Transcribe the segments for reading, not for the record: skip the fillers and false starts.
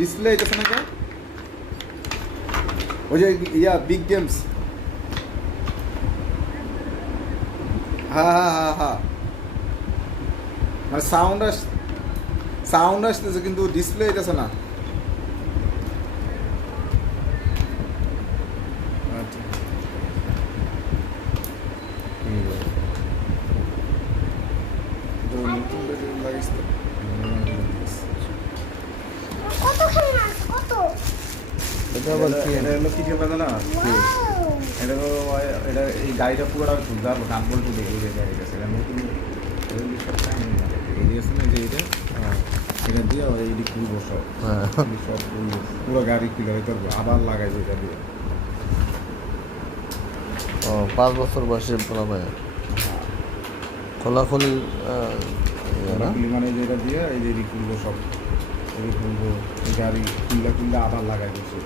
Display হইতেছে না কেন? ওই যে ইয়া বিগ গেমস। হ্যাঁ হ্যাঁ হ্যাঁ হ্যাঁ, মানে সাউন্ড আসতেছে কিন্তু ডিসপ্লে হইতেছে না। আচ্ছা এটা আবার কি? এটা হলো কি খেলবে না, এটা হলো এটা এই গাড়িটা পুরোটা তুলতে পারবো, নাট বল্টু দিয়ে এই যে গাড়ি গেছে, এটা নতুন সব টাইম এই আছে না যে এটা, এটা দিয়ে এই দিক খুলবো সব, হ্যাঁ সব পুরো গাড়ি খুলে হইতে পারবো, আবার লাগাই এটা দিয়ে। ও 5 বছর বয়সের প্রবলেম খোলাখুলি না মানে যেটা দিয়ে এই যে খুলবো সব, এই খুলবো এই গাড়ি খুললে আবার লাগাই দিচ্ছে।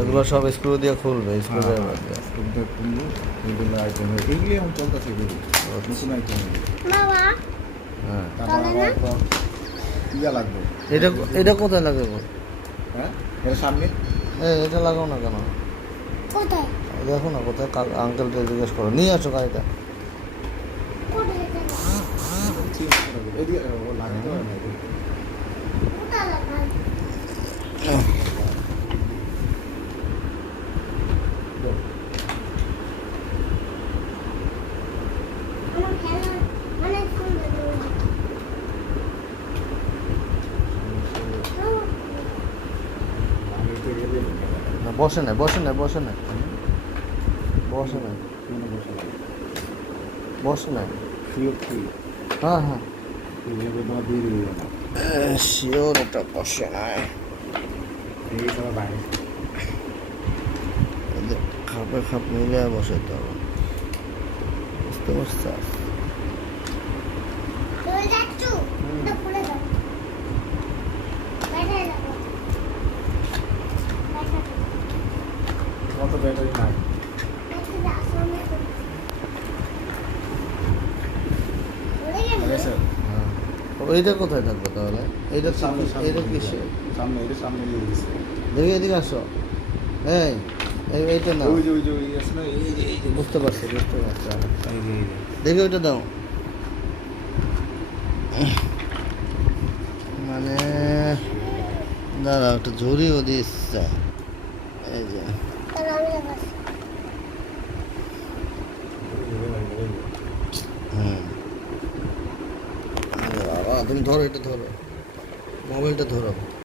এগুলো সব স্ক্রু দিয়ে খুলবে, স্ক্রু দিয়ে খুলবো এইগুলো আইটেম এইগুলি এখন চলতেছে, এগুলি নতুন আইটেম। হ্যাঁ তারপর আবার ইয়া লাগবে। এটা এটা কোথায় লাগাবো? হ্যাঁ এটা সামনে এটা লাগাও না কেন? কোথায়? দেখো না কোথায়, আঙ্কেলকে জিজ্ঞেস করো, নিয়ে আসো গাড়িটা। এদিকে ও লাগাতে হবে না এদিকে। না, বসে নাই বসে নাই বসে নাই বসে নাই বসে নাই। হ্যাঁ হ্যাঁ শিওর এটা বসে নাই। খাপে খাপ মিলে বসে তো বুঝতে পারছিস? কত ব্যাটারি নাই? এইটা কোথায় থাকবে তাহলে? এইটা সামনে এইটা কিসে? সামনে এটা সামনে নিয়ে গেছে। দেখি এদিকে আসো। এই এইটা না, ওই যে ওই আছে না, এই যে বুঝতে পারছি বুঝতে পারছি। এই যে দেখি ওইটা দাও। মানে দাঁড়া একটা ঝুড়িও দিচ্ছে। এই যে বাবা তুমি ধরো, এটা ধরো, মোবাইলটা ধরো।